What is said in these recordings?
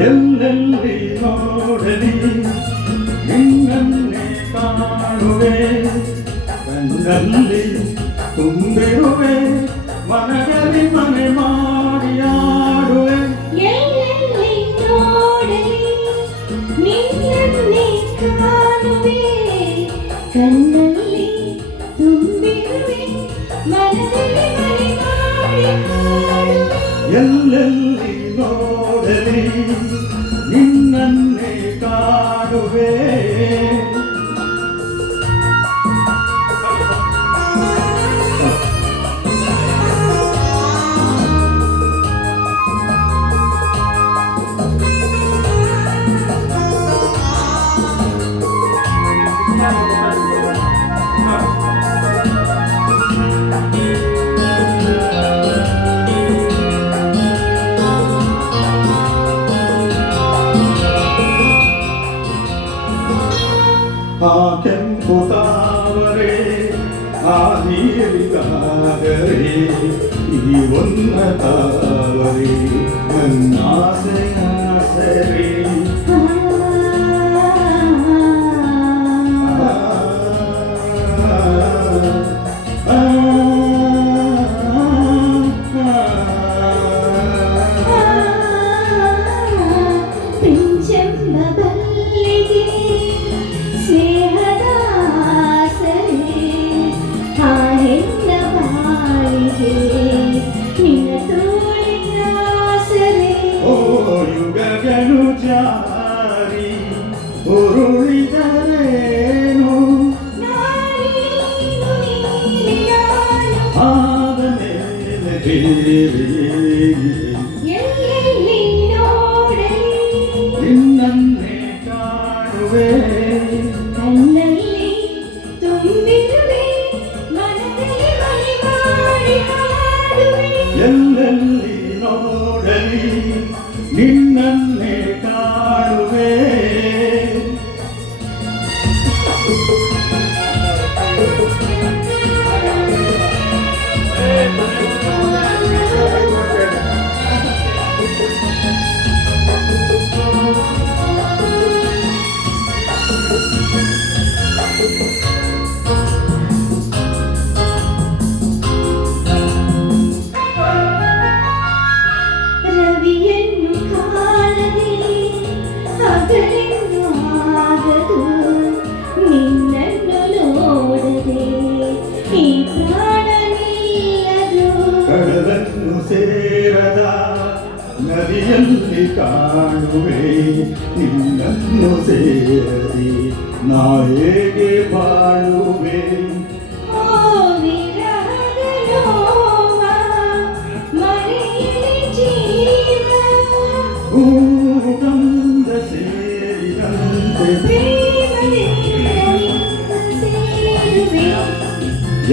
ಎಲ್ಲೆಲ್ಲಿ ನೋಡಲಿ ನಿನ್ನನ್ನೇ ಕಾಣುವೆ ಕಣ್ಣಲ್ಲಿ ತುಂಬಿರುವೆ ಮನದಲ್ಲಿ ಮನೆ ಮಾಡಿ ಆಡುವೆ ಎಲ್ಲೆಲ್ಲಿ ನೋಡಲಿ ನಿನ್ನನ್ನೇ ಕಾಣುವೆ ಕಣ್ಣಲ್ಲಿ ತುಂಬಿರುವೆ ಮನದಲ್ಲಿ ಮನೆ ಮಾಡಿ ಆಡುವೆ ಎಲ್ಲೆಲ್ಲಿ ನೋಡಲಿ ನಿನ್ನನ್ನೇ ಕಾಣುವೆ ಆ ಕೆಂಪು ತಾವರೆ ಆ ನೀರಿಗಾಗರೆ ಈ ಒನ್ನ ತಾವರೆ ನನ್ನಾಸೆ ಆಸರೆ ಯುಗಗಳು ಜಾರಿ ಉರುಳಿದರೇನು ಆದ ಮೇಲೆ ಎಲ್ಲೆಲ್ಲಿ ನೋಡಲಿ ನಿನ್ನನ್ನೇ ಕಾಣುವೆ ಕಣ್ಣಲ್ಲಿ ತುಂಬಿರುವೆ ಮನದಲ್ಲಿ ಮನೆ ಮಾಡಿ ಹಾಡುವೆ ಎಲ್ಲೆಲ್ಲಿ ನೋಡಲಿ ನಿನ್ನನ್ನೇ ಕಾಣುವೆ ರವಿಯನ್ನು ಕಾಣದೆ ಹಗಲೆಂದು ಆಗದು ನಿನ್ನನ್ನು ನೋಡದೆ ಈ ಪ್ರಾಣ ನಿಲ್ಲದು ಕಡಲನ್ನು ಸೇರದ ನದಿಯಲ್ಲಿ ಕಾಣುವೆ ನಿನ್ನನ್ನು ಸೇರದಿ ನಾ ಹೇಗೆ ಬಾಳುವೆ ಓ ವಿರಹದ ನೋವ ಮರೆಯಲಿ ಜೀವ ಭೂಗಂಧ ಸೇರಿದಂತೆ ಪ್ರೇಮದಿಂದ ಸೇರುವೆ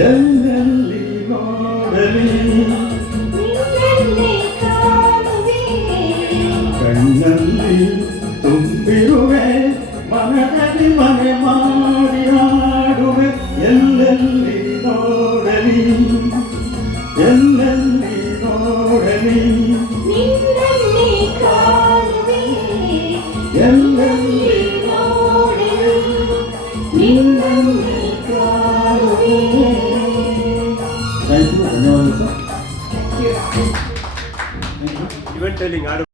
ಎಲ್ಲೆಲ್ಲಿ ನೋಡಲಿ ನಿನ್ನನ್ನೇ ಕಾಣುವೆ ಕಣ್ಣಲ್ಲಿ ತುಂಬಿರುವೆ ಮನದಲ್ಲಿ ಮನೆ ಮಾಡಿ ಆಡುವೆ ಎಲ್ಲೆಲ್ಲಿ ನೋಡಲಿ ಎಲ್ಲೆಲ್ಲಿ ನೋಡಲಿ ನಿನ್ನನ್ನೇ ಕಾಣುವೆ ಎಲ್ಲೆಲ್ಲಿ ನೋಡಲಿ ನಿನ್ನನ್ನೇ ಕಾಣುವೆ ಥ್ಯಾಂಕ್ ಯು ಧನ್ಯವಾದ ಸರ್ Even telling